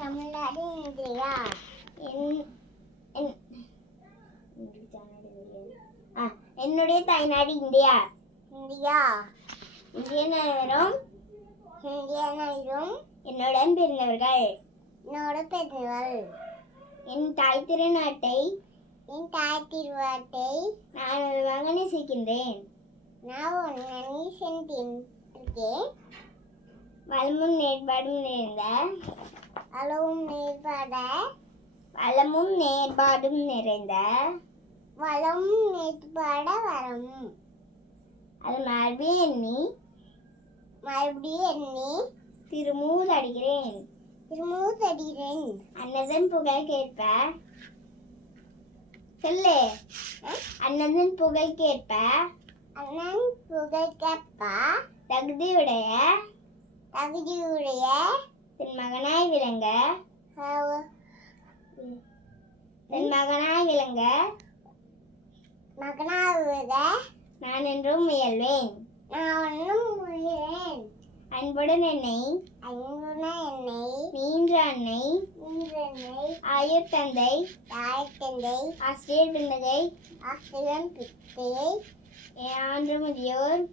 Tamil Nadu India. என்னுடைய தாய்நாடு India. India. இந்திய நகரம். என்னுடன் பிறந்தவர்கள். என் தாய் திருநாட்டை நான் அதிகமாக நேசிக்கின்றேன். வளமும் நேர்பாடும் நிறைந்த அது மறுபடியும் எண்ணி திருமூதடிகிறேன். அன்னதன் புகழ் கேட்ப சொல்லு. அன்னதன் புகழ் கேட்ப தகுதியுடைய தன் மகனாய் விளங்க நான் என்றும் முயல்வேன். அன்புடன் என்னை நீன்ற அன்னை ஆயுர் தந்தை ஆசிரியர் பின்னதை ஆண்டு முதியோர்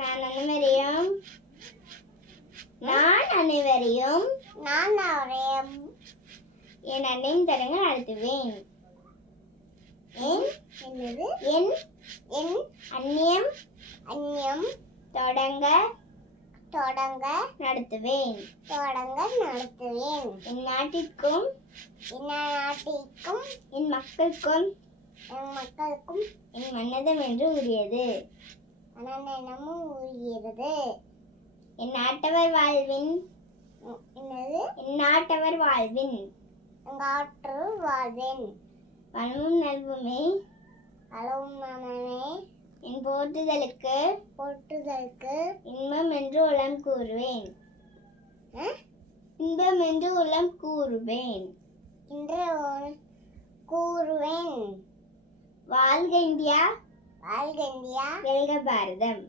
நான் அனைவரையும் என் அன்னையின் தரங்க நடத்துவேன். என் அந்நியம் தொடங்க நடத்துவேன். என் நாட்டிற்கும் என் மக்களுக்கும் என் மன்னதம் என்று உரியது. என் நாட்டவர் வாழ்வின் வளமும் நல்வுமே என் போற்றுதலுக்கு இன்பம் என்று உளம் கூறுவேன். வாழ்க இந்தியா, வெல்க பாரதம்.